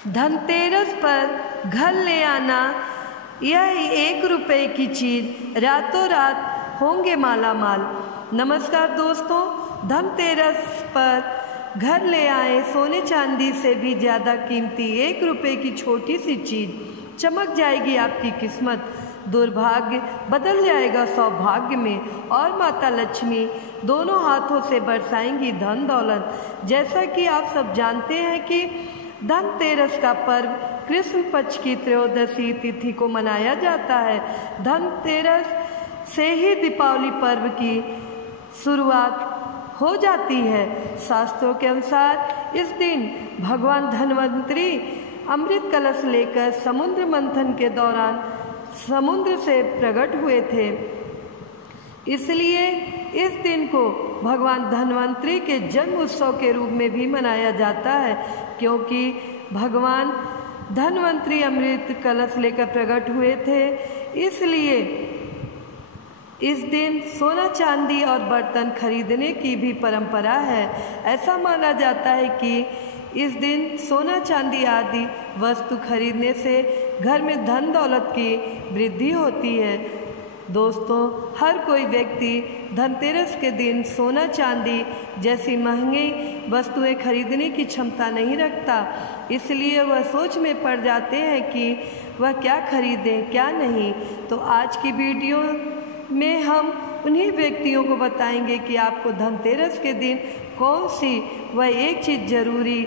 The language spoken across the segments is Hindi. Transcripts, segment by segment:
धनतेरस पर घर ले आना, यह 1 रुपए की चीज़ रातों रात होंगे माला माल। नमस्कार दोस्तों, धनतेरस पर घर ले आए सोने चांदी से भी ज़्यादा कीमती 1 रुपए की छोटी सी चीज़। चमक जाएगी आपकी किस्मत, दुर्भाग्य बदल जाएगा सौभाग्य में, और माता लक्ष्मी दोनों हाथों से बरसाएंगी धन दौलत। जैसा कि आप सब जानते हैं कि धनतेरस का पर्व कृष्ण पक्ष की त्रयोदशी तिथि को मनाया जाता है। धनतेरस से ही दीपावली पर्व की शुरुआत हो जाती है। शास्त्रों के अनुसार इस दिन भगवान धन्वंतरी अमृत कलश लेकर समुद्र मंथन के दौरान समुद्र से प्रकट हुए थे। इसलिए इस दिन को भगवान धन्वंतरी के जन्म उत्सव के रूप में भी मनाया जाता है, क्योंकि भगवान धन्वंतरी अमृत कलश लेकर प्रकट हुए थे। इसलिए इस दिन सोना चांदी और बर्तन खरीदने की भी परंपरा है। ऐसा माना जाता है कि इस दिन सोना चांदी आदि वस्तु खरीदने से घर में धन दौलत की वृद्धि होती है। दोस्तों, हर कोई व्यक्ति धनतेरस के दिन सोना चांदी जैसी महंगी वस्तुएं खरीदने की क्षमता नहीं रखता, इसलिए वह सोच में पड़ जाते हैं कि वह क्या खरीदें क्या नहीं। तो आज की वीडियो में हम उन्हीं व्यक्तियों को बताएंगे कि आपको धनतेरस के दिन कौन सी वह एक चीज़ जरूरी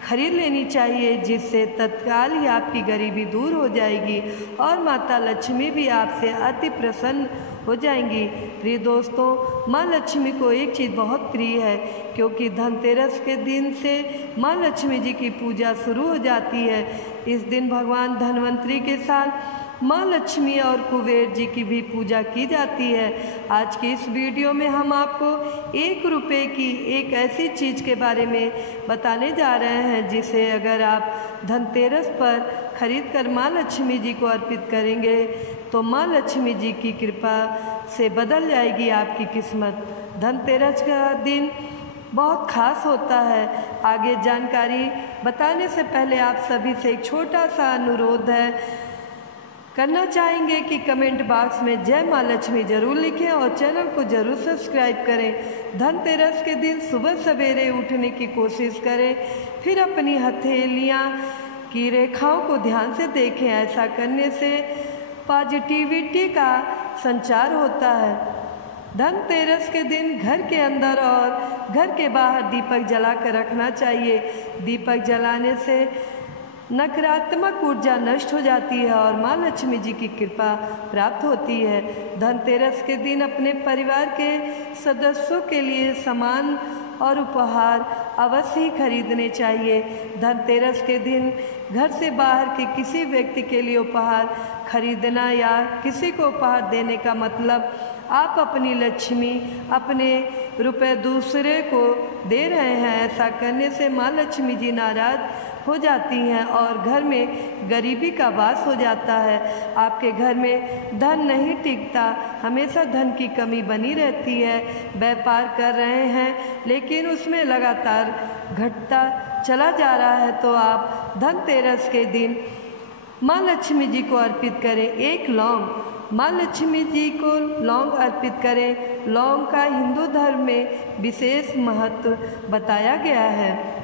खरीद लेनी चाहिए, जिससे तत्काल ही आपकी गरीबी दूर हो जाएगी और माता लक्ष्मी भी आपसे अति प्रसन्न हो जाएंगी। प्रिय दोस्तों, माँ लक्ष्मी को एक चीज़ बहुत प्रिय है, क्योंकि धनतेरस के दिन से माँ लक्ष्मी जी की पूजा शुरू हो जाती है। इस दिन भगवान धन्वंतरी के साथ माँ लक्ष्मी और कुबेर जी की भी पूजा की जाती है। आज की इस वीडियो में हम आपको 1 रुपए की एक ऐसी चीज़ के बारे में बताने जा रहे हैं, जिसे अगर आप धनतेरस पर खरीद कर माँ लक्ष्मी जी को अर्पित करेंगे तो माँ लक्ष्मी जी की कृपा से बदल जाएगी आपकी किस्मत। धनतेरस का दिन बहुत खास होता है। आगे जानकारी बताने से पहले आप सभी से एक छोटा सा अनुरोध करना चाहेंगे कि कमेंट बॉक्स में जय माँ लक्ष्मी जरूर लिखें और चैनल को जरूर सब्सक्राइब करें। धनतेरस के दिन सुबह सवेरे उठने की कोशिश करें, फिर अपनी हथेलियाँ की रेखाओं को ध्यान से देखें। ऐसा करने से पॉजिटिविटी का संचार होता है। धनतेरस के दिन घर के अंदर और घर के बाहर दीपक जलाकर रखना चाहिए। दीपक जलाने से नकारात्मक ऊर्जा नष्ट हो जाती है और माँ लक्ष्मी जी की कृपा प्राप्त होती है। धनतेरस के दिन अपने परिवार के सदस्यों के लिए सामान और उपहार अवश्य ही खरीदने चाहिए। धनतेरस के दिन घर से बाहर के किसी व्यक्ति के लिए उपहार खरीदना या किसी को उपहार देने का मतलब आप अपनी लक्ष्मी, अपने रुपए दूसरे को दे रहे हैं। ऐसा करने से माँ लक्ष्मी जी नाराज हो जाती हैं और घर में गरीबी का वास हो जाता है। आपके घर में धन नहीं टिकता, हमेशा धन की कमी बनी रहती है। व्यापार कर रहे हैं लेकिन उसमें लगातार घटता चला जा रहा है, तो आप धनतेरस के दिन माँ लक्ष्मी जी को अर्पित करें 1 लौंग। माँ लक्ष्मी जी को लौंग अर्पित करें। लौंग का हिंदू धर्म में विशेष महत्व बताया गया है।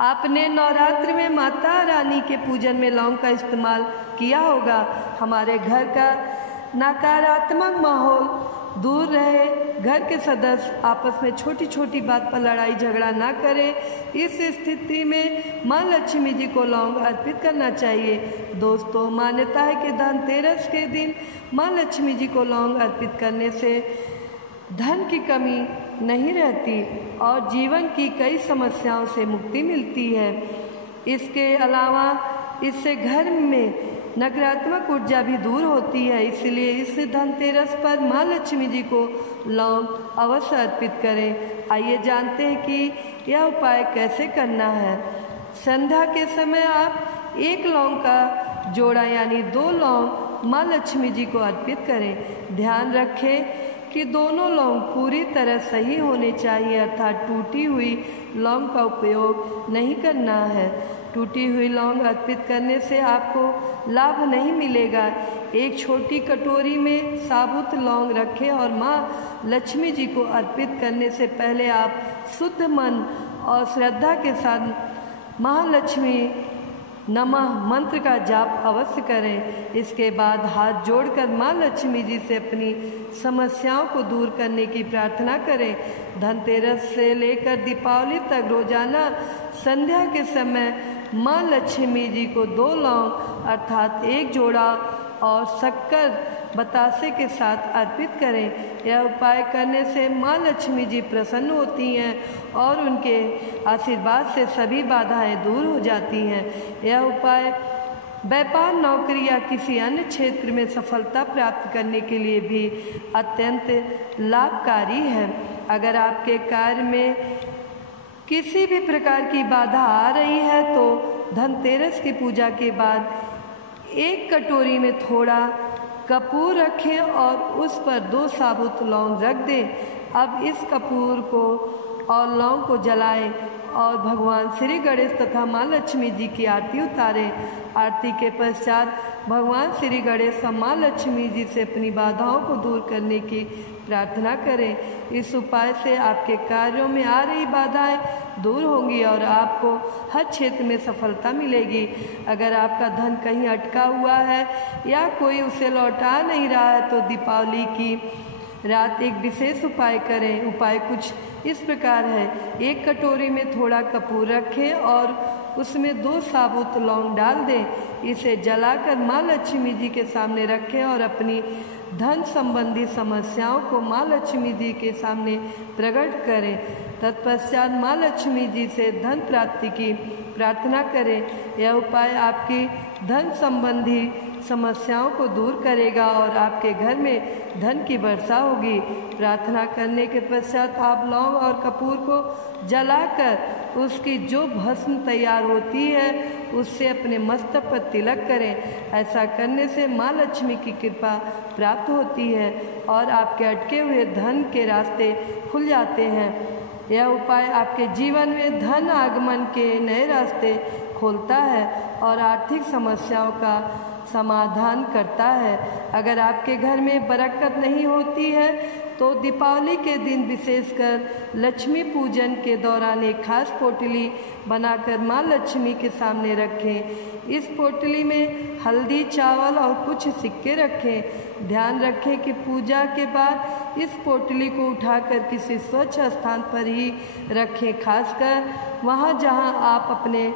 आपने नवरात्रि में माता रानी के पूजन में लौंग का इस्तेमाल किया होगा। हमारे घर का नकारात्मक माहौल दूर रहे, घर के सदस्य आपस में छोटी छोटी बात पर लड़ाई झगड़ा ना करें। इस स्थिति में माँ लक्ष्मी जी को लौंग अर्पित करना चाहिए। दोस्तों, मान्यता है कि धनतेरस के दिन माँ लक्ष्मी जी को लौंग अर्पित करने से धन की कमी नहीं रहती और जीवन की कई समस्याओं से मुक्ति मिलती है। इसके अलावा इससे घर में नकारात्मक ऊर्जा भी दूर होती है। इसलिए इस धनतेरस पर माँ लक्ष्मी जी को लौंग अवश्य अर्पित करें। आइए जानते हैं कि यह उपाय कैसे करना है। संध्या के समय आप 1 लौंग का जोड़ा यानी 2 लौंग माँ लक्ष्मी जी को अर्पित करें। ध्यान रखें कि दोनों लौंग पूरी तरह सही होने चाहिए, अर्थात टूटी हुई लौंग का उपयोग नहीं करना है। टूटी हुई लौंग अर्पित करने से आपको लाभ नहीं मिलेगा। एक छोटी कटोरी में साबुत लौंग रखें और माँ लक्ष्मी जी को अर्पित करने से पहले आप शुद्ध मन और श्रद्धा के साथ महालक्ष्मी नमः मंत्र का जाप अवश्य करें। इसके बाद हाथ जोड़कर माँ लक्ष्मी जी से अपनी समस्याओं को दूर करने की प्रार्थना करें। धनतेरस से लेकर दीपावली तक रोजाना संध्या के समय माँ लक्ष्मी जी को 2 लौंग अर्थात 1 जोड़ा और शक्कर बतासे के साथ अर्पित करें। यह उपाय करने से माँ लक्ष्मी जी प्रसन्न होती हैं और उनके आशीर्वाद से सभी बाधाएं दूर हो जाती हैं। यह उपाय व्यापार, नौकरी या किसी अन्य क्षेत्र में सफलता प्राप्त करने के लिए भी अत्यंत लाभकारी है। अगर आपके कार्य में किसी भी प्रकार की बाधा आ रही है तो धनतेरस की पूजा के बाद 1 कटोरी में थोड़ा कपूर रखें और उस पर 2 साबुत लौंग रख दें। अब इस कपूर को और लौंग को जलाएं और भगवान श्री गणेश तथा माँ लक्ष्मी जी की आरती उतारें। आरती के पश्चात भगवान श्री गणेश और माँ लक्ष्मी जी से अपनी बाधाओं को दूर करने की प्रार्थना करें। इस उपाय से आपके कार्यों में आ रही बाधाएं दूर होंगी और आपको हर क्षेत्र में सफलता मिलेगी। अगर आपका धन कहीं अटका हुआ है या कोई उसे लौटा नहीं रहा है तो दीपावली की रात एक विशेष उपाय करें। उपाय कुछ इस प्रकार है। 1 कटोरी में थोड़ा कपूर रखें और उसमें 2 साबुत लौंग डाल दें। इसे जलाकर माँ लक्ष्मी जी के सामने रखें और अपनी धन संबंधी समस्याओं को माँ लक्ष्मी जी के सामने प्रकट करें। तत्पश्चात माँ लक्ष्मी जी से धन प्राप्ति की प्रार्थना करें। यह उपाय आपकी धन संबंधी समस्याओं को दूर करेगा और आपके घर में धन की वर्षा होगी। प्रार्थना करने के पश्चात आप लौंग और कपूर को जलाकर उसकी जो भस्म तैयार होती है उससे अपने मस्तक पर तिलक करें। ऐसा करने से माँ लक्ष्मी की कृपा प्राप्त होती है और आपके अटके हुए धन के रास्ते खुल जाते हैं। यह उपाय आपके जीवन में धन आगमन के नए रास्ते खोलता है और आर्थिक समस्याओं का समाधान करता है। अगर आपके घर में बरकत नहीं होती है तो दीपावली के दिन विशेषकर लक्ष्मी पूजन के दौरान एक खास पोटली बनाकर माँ लक्ष्मी के सामने रखें। इस पोटली में हल्दी, चावल और कुछ सिक्के रखें। ध्यान रखें कि पूजा के बाद इस पोटली को उठाकर किसी स्वच्छ स्थान पर ही रखें, खासकर वहाँ जहाँ आप अपने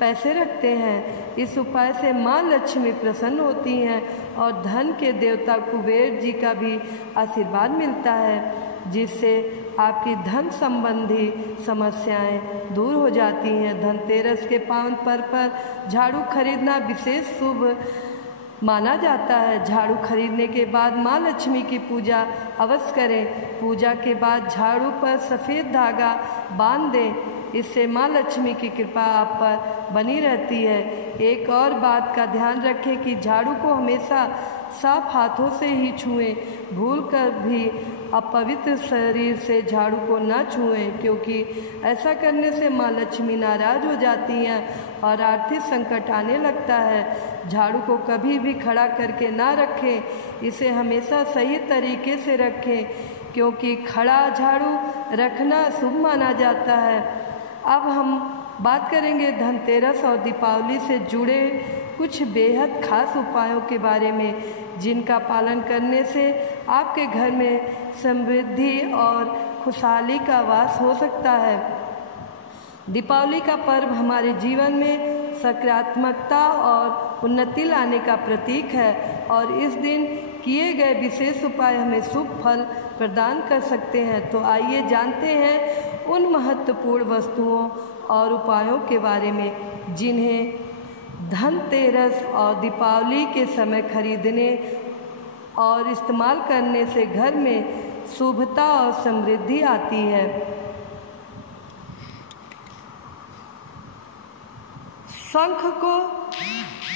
पैसे रखते हैं। इस उपाय से माँ लक्ष्मी प्रसन्न होती हैं और धन के देवता कुबेर जी का भी आशीर्वाद मिलता है, जिससे आपकी धन संबंधी समस्याएं दूर हो जाती हैं। धनतेरस के पावन पर्व पर झाड़ू खरीदना विशेष शुभ माना जाता है। झाड़ू खरीदने के बाद माँ लक्ष्मी की पूजा अवश्य करें। पूजा के बाद झाड़ू पर सफ़ेद धागा बांध दें। इससे माँ लक्ष्मी की कृपा आप पर बनी रहती है। एक और बात का ध्यान रखें कि झाड़ू को हमेशा साफ हाथों से ही छुएं। भूलकर भी अपवित्र शरीर से झाड़ू को ना छुएं, क्योंकि ऐसा करने से माँ लक्ष्मी नाराज हो जाती हैं और आर्थिक संकट आने लगता है। झाड़ू को कभी भी खड़ा करके ना रखें, इसे हमेशा सही तरीके से रखें, क्योंकि खड़ा झाड़ू रखना शुभ माना जाता है। अब हम बात करेंगे धनतेरस और दीपावली से जुड़े कुछ बेहद खास उपायों के बारे में, जिनका पालन करने से आपके घर में समृद्धि और खुशहाली का वास हो सकता है। दीपावली का पर्व हमारे जीवन में सकारात्मकता और उन्नति लाने का प्रतीक है और इस दिन किए गए विशेष उपाय हमें शुभ फल प्रदान कर सकते हैं। तो आइए जानते हैं उन महत्वपूर्ण वस्तुओं और उपायों के बारे में जिन्हें धनतेरस और दीपावली के समय खरीदने और इस्तेमाल करने से घर में शुभता और समृद्धि आती है। शंख को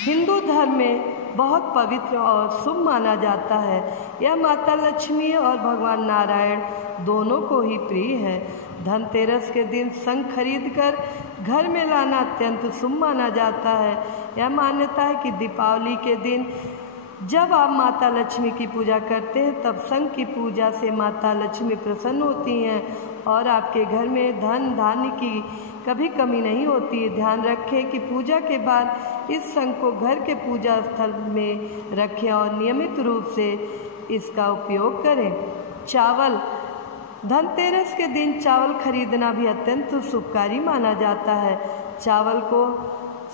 हिंदू धर्म में बहुत पवित्र और शुभ माना जाता है। यह माता लक्ष्मी और भगवान नारायण दोनों को ही प्रिय है। धनतेरस के दिन शंख खरीदकर घर में लाना अत्यंत शुभ माना जाता है। यह मान्यता है कि दीपावली के दिन जब आप माता लक्ष्मी की पूजा करते हैं तब शंख की पूजा से माता लक्ष्मी प्रसन्न होती हैं और आपके घर में धन धान्य की कभी कमी नहीं होती है। ध्यान रखें कि पूजा के बाद इस शंख को घर के पूजा स्थल में रखें और नियमित रूप से इसका उपयोग करें। चावल, धनतेरस के दिन चावल खरीदना भी अत्यंत शुभकारी माना जाता है। चावल को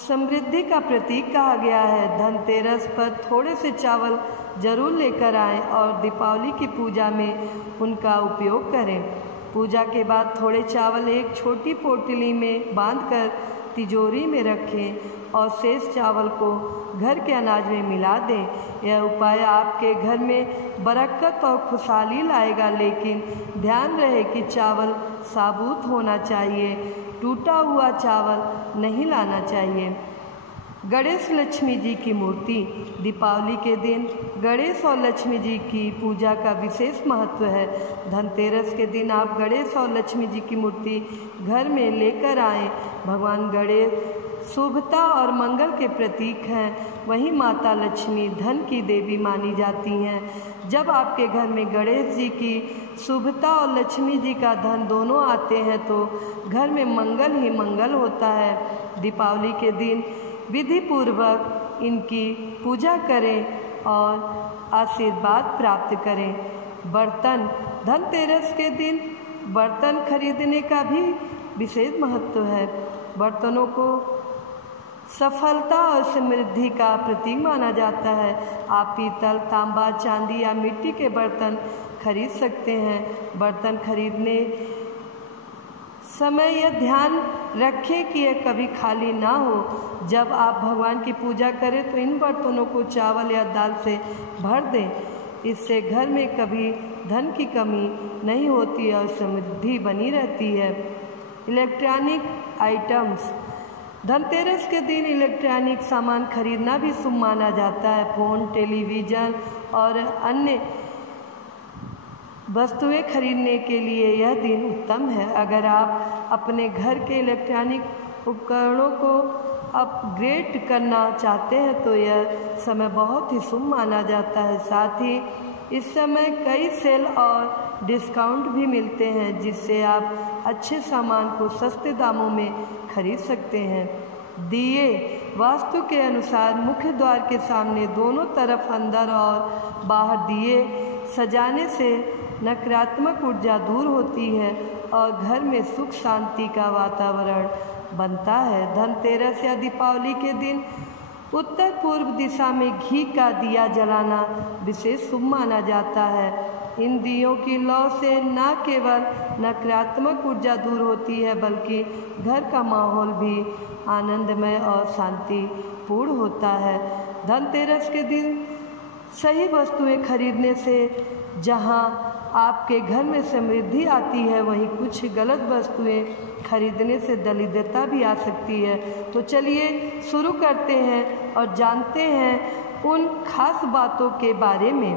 समृद्धि का प्रतीक कहा गया है। धनतेरस पर थोड़े से चावल जरूर लेकर आएं और दीपावली की पूजा में उनका उपयोग करें। पूजा के बाद थोड़े चावल एक छोटी पोटली में बांधकर तिजोरी में रखें और शेष चावल को घर के अनाज में मिला दें। यह उपाय आपके घर में बरकत और खुशहाली लाएगा, लेकिन ध्यान रहे कि चावल साबुत होना चाहिए, टूटा हुआ चावल नहीं लाना चाहिए। गणेश लक्ष्मी जी की मूर्ति, दीपावली के दिन गणेश और लक्ष्मी जी की पूजा का विशेष महत्व है। धनतेरस के दिन आप गणेश और लक्ष्मी जी की मूर्ति घर में लेकर आएं। भगवान गणेश शुभता और मंगल के प्रतीक हैं, वहीं माता लक्ष्मी धन की देवी मानी जाती हैं। जब आपके घर में गणेश जी की शुभता और लक्ष्मी जी का धन दोनों आते हैं तो घर में मंगल ही मंगल होता है। दीपावली के दिन विधि पूर्वक इनकी पूजा करें और आशीर्वाद प्राप्त करें। बर्तन, धनतेरस के दिन बर्तन खरीदने का भी विशेष महत्व है। बर्तनों को सफलता और समृद्धि का प्रतीक माना जाता है। आप पीतल, तांबा, चांदी या मिट्टी के बर्तन खरीद सकते हैं। बर्तन खरीदने समय यह ध्यान रखें कि यह कभी खाली ना हो। जब आप भगवान की पूजा करें तो इन बर्तनों को चावल या दाल से भर दें। इससे घर में कभी धन की कमी नहीं होती और समृद्धि बनी रहती है। इलेक्ट्रॉनिक आइटम्स, धनतेरस के दिन इलेक्ट्रॉनिक सामान खरीदना भी शुभ माना जाता है। फ़ोन, टेलीविज़न और अन्य वस्तुएं खरीदने के लिए यह दिन उत्तम है। अगर आप अपने घर के इलेक्ट्रॉनिक उपकरणों को अपग्रेड करना चाहते हैं तो यह समय बहुत ही शुभ माना जाता है। साथ ही इस समय कई सेल और डिस्काउंट भी मिलते हैं, जिससे आप अच्छे सामान को सस्ते दामों में खरीद सकते हैं। दिए, वास्तु के अनुसार मुख्य द्वार के सामने दोनों तरफ अंदर और बाहर दिए सजाने से नकारात्मक ऊर्जा दूर होती है और घर में सुख शांति का वातावरण बनता है। धनतेरस या दीपावली के दिन उत्तर पूर्व दिशा में घी का दिया जलाना विशेष शुभ माना जाता है। इन दियों की लौ से न केवल नकारात्मक ऊर्जा दूर होती है बल्कि घर का माहौल भी आनंदमय और शांतिपूर्ण होता है। धनतेरस के दिन सही वस्तुएं खरीदने से जहां आपके घर में समृद्धि आती है, वहीं कुछ गलत वस्तुएं खरीदने से दरिद्रता भी आ सकती है। तो चलिए शुरू करते हैं और जानते हैं उन खास बातों के बारे में।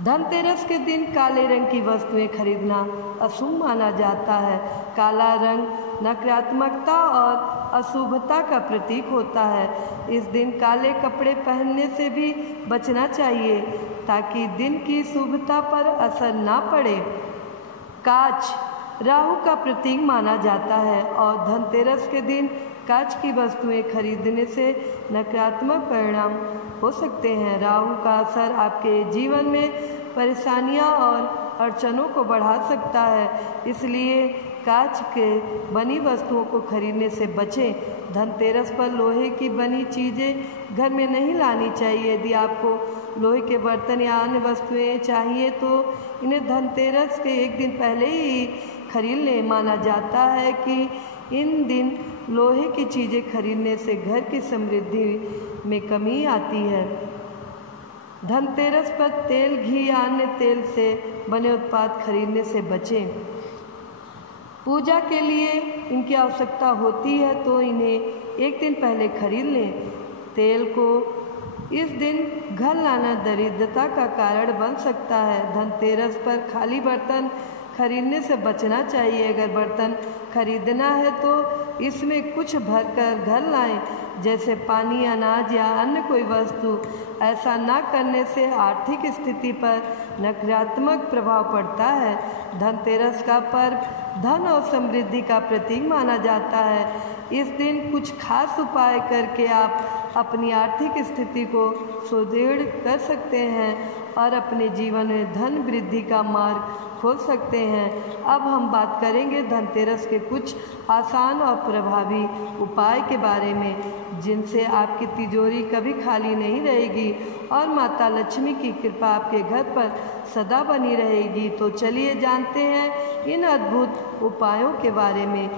धनतेरस के दिन काले रंग की वस्तुएं खरीदना अशुभ माना जाता है। काला रंग नकारात्मकता और अशुभता का प्रतीक होता है। इस दिन काले कपड़े पहनने से भी बचना चाहिए ताकि दिन की शुभता पर असर ना पड़े। कांच राहु का प्रतीक माना जाता है और धनतेरस के दिन कांच की वस्तुएं खरीदने से नकारात्मक परिणाम हो सकते हैं। राहु का असर आपके जीवन में परेशानियां और अड़चनों को बढ़ा सकता है, इसलिए कांच के बनी वस्तुओं को खरीदने से बचें। धनतेरस पर लोहे की बनी चीज़ें घर में नहीं लानी चाहिए। यदि आपको लोहे के बर्तन या अन्य वस्तुएं चाहिए तो इन्हें धनतेरस के एक दिन पहले ही खरीद लें। माना जाता है कि इन दिन लोहे की चीज़ें खरीदने से घर की समृद्धि में कमी आती है। धनतेरस पर तेल, घी या अन्य तेल से बने उत्पाद खरीदने से बचें। पूजा के लिए इनकी आवश्यकता होती है तो इन्हें एक दिन पहले खरीद लें। तेल को इस दिन घर लाना दरिद्रता का कारण बन सकता है। धनतेरस पर खाली बर्तन खरीदने से बचना चाहिए। अगर बर्तन खरीदना है तो इसमें कुछ भरकर घर लाएं, जैसे पानी, अनाज या अन्य कोई वस्तु। ऐसा न करने से आर्थिक स्थिति पर नकारात्मक प्रभाव पड़ता है। धनतेरस का पर्व धन और समृद्धि का प्रतीक माना जाता है। इस दिन कुछ खास उपाय करके आप अपनी आर्थिक स्थिति को सुदृढ़ कर सकते हैं और अपने जीवन में धन वृद्धि का मार्ग खोल सकते हैं। अब हम बात करेंगे धनतेरस के कुछ आसान और प्रभावी उपाय के बारे में, जिनसे आपकी तिजोरी कभी खाली नहीं रहेगी और माता लक्ष्मी की कृपा आपके घर पर सदा बनी रहेगी। तो चलिए जानते हैं इन अद्भुत उपायों के बारे में।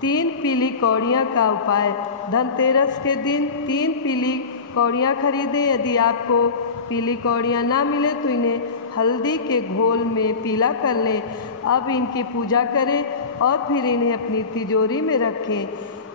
3 पीली कौड़ियाँ का उपाय। धनतेरस के दिन 3 पीली कौड़ियाँ खरीदें। यदि आपको पीली कौड़ियाँ ना मिले तो इन्हें हल्दी के घोल में पीला कर लें। अब इनकी पूजा करें और फिर इन्हें अपनी तिजोरी में रखें।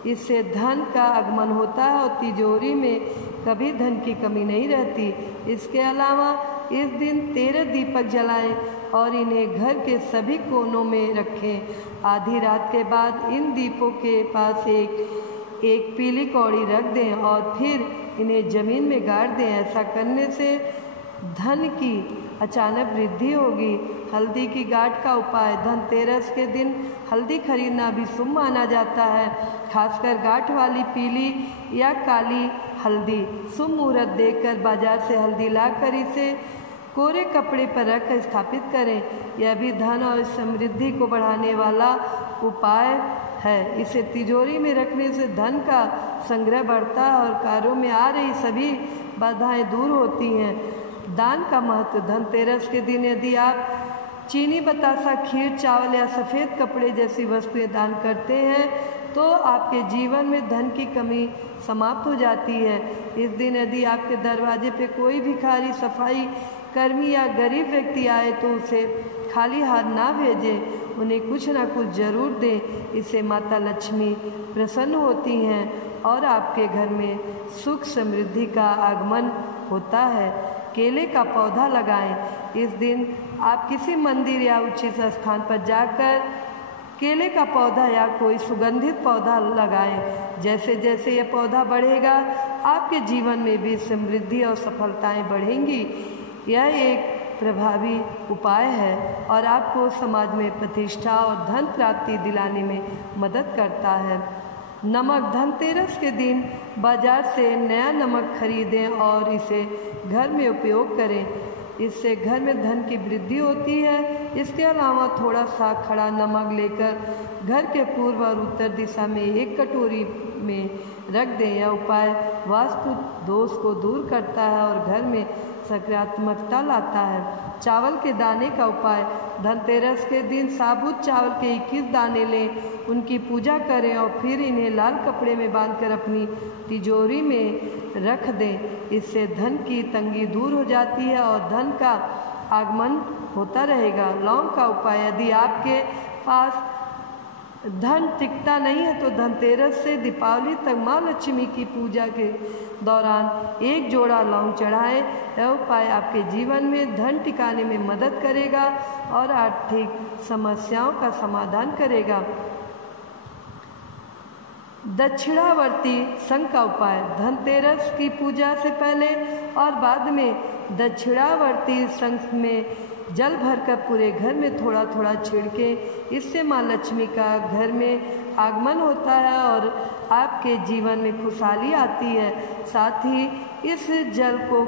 इससे धन का आगमन होता है और तिजोरी में कभी धन की कमी नहीं रहती। इसके अलावा इस दिन 13 दीपक जलाएं और इन्हें घर के सभी कोनों में रखें। आधी रात के बाद इन दीपों के पास एक पीली कौड़ी रख दें और फिर इन्हें जमीन में गाड़ दें। ऐसा करने से धन की अचानक वृद्धि होगी। हल्दी की गांठ का उपाय। धनतेरस के दिन हल्दी खरीदना भी शुभ माना जाता है, खासकर गांठ वाली पीली या काली हल्दी। शुभ मुहूर्त देखकर बाजार से हल्दी लाकर इसे कोरे कपड़े पर रख स्थापित करें। यह भी धन और समृद्धि को बढ़ाने वाला उपाय है। इसे तिजोरी में रखने से धन का संग्रह बढ़ता है और कार्यों में आ रही सभी बाधाएं दूर होती हैं। दान का महत्व। धनतेरस के दिन यदि आप चीनी, बतासा, खीर, चावल या सफ़ेद कपड़े जैसी वस्तुएं दान करते हैं तो आपके जीवन में धन की कमी समाप्त हो जाती है। इस दिन यदि आपके दरवाजे पे कोई भिखारी, सफाई कर्मी या गरीब व्यक्ति आए तो उसे खाली हाथ ना भेजें, उन्हें कुछ ना कुछ जरूर दें। इससे माता लक्ष्मी प्रसन्न होती हैं और आपके घर में सुख समृद्धि का आगमन होता है। केले का पौधा लगाएं। इस दिन आप किसी मंदिर या उचित स्थान पर जाकर केले का पौधा या कोई सुगंधित पौधा लगाएं। जैसे जैसे यह पौधा बढ़ेगा आपके जीवन में भी समृद्धि और सफलताएं बढ़ेंगी। यह एक प्रभावी उपाय है और आपको समाज में प्रतिष्ठा और धन प्राप्ति दिलाने में मदद करता है। नमक। धनतेरस के दिन बाजार से नया नमक खरीदें और इसे घर में उपयोग करें। इससे घर में धन की वृद्धि होती है। इसके अलावा थोड़ा सा खड़ा नमक लेकर घर के पूर्व और उत्तर दिशा में एक कटोरी में रख दें। यह उपाय वास्तु दोष को दूर करता है और घर में सकारात्मकता लाता है। चावल के दाने का उपाय। धनतेरस के दिन साबुत चावल के 21 दाने लें, उनकी पूजा करें और फिर इन्हें लाल कपड़े में बांधकर अपनी तिजोरी में रख दें। इससे धन की तंगी दूर हो जाती है और धन का आगमन होता रहेगा। लौंग का उपाय। यदि आपके पास धन टिकता नहीं है तो धनतेरस से दीपावली तक माँ लक्ष्मी की पूजा के दौरान एक जोड़ा लौंग चढ़ाएं। यह उपाय आपके जीवन में धन टिकाने में मदद करेगा और आर्थिक समस्याओं का समाधान करेगा। दक्षिणावर्ती शंख का उपाय। धनतेरस की पूजा से पहले और बाद में दक्षिणावर्ती शंख में जल भरकर पूरे घर में थोड़ा थोड़ा छिड़कें। इससे माँ लक्ष्मी का घर में आगमन होता है और आपके जीवन में खुशहाली आती है। साथ ही इस जल को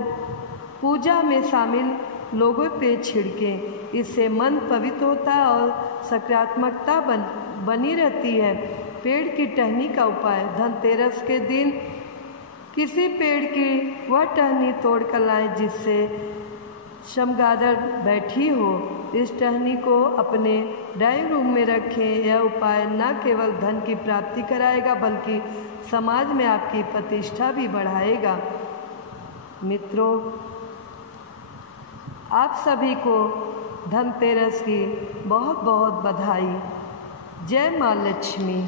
पूजा में शामिल लोगों पे छिड़कें। इससे मन पवित्र होता है और सकारात्मकता बनी रहती है। पेड़ की टहनी का उपाय। धनतेरस के दिन किसी पेड़ की वह टहनी तोड़ कर लाएं जिससे चमगादड़ बैठी हो। इस टहनी को अपने ड्राइंग रूम में रखें। यह उपाय न केवल धन की प्राप्ति कराएगा बल्कि समाज में आपकी प्रतिष्ठा भी बढ़ाएगा। मित्रों, आप सभी को धनतेरस की बहुत बहुत बधाई। जय माँ लक्ष्मी।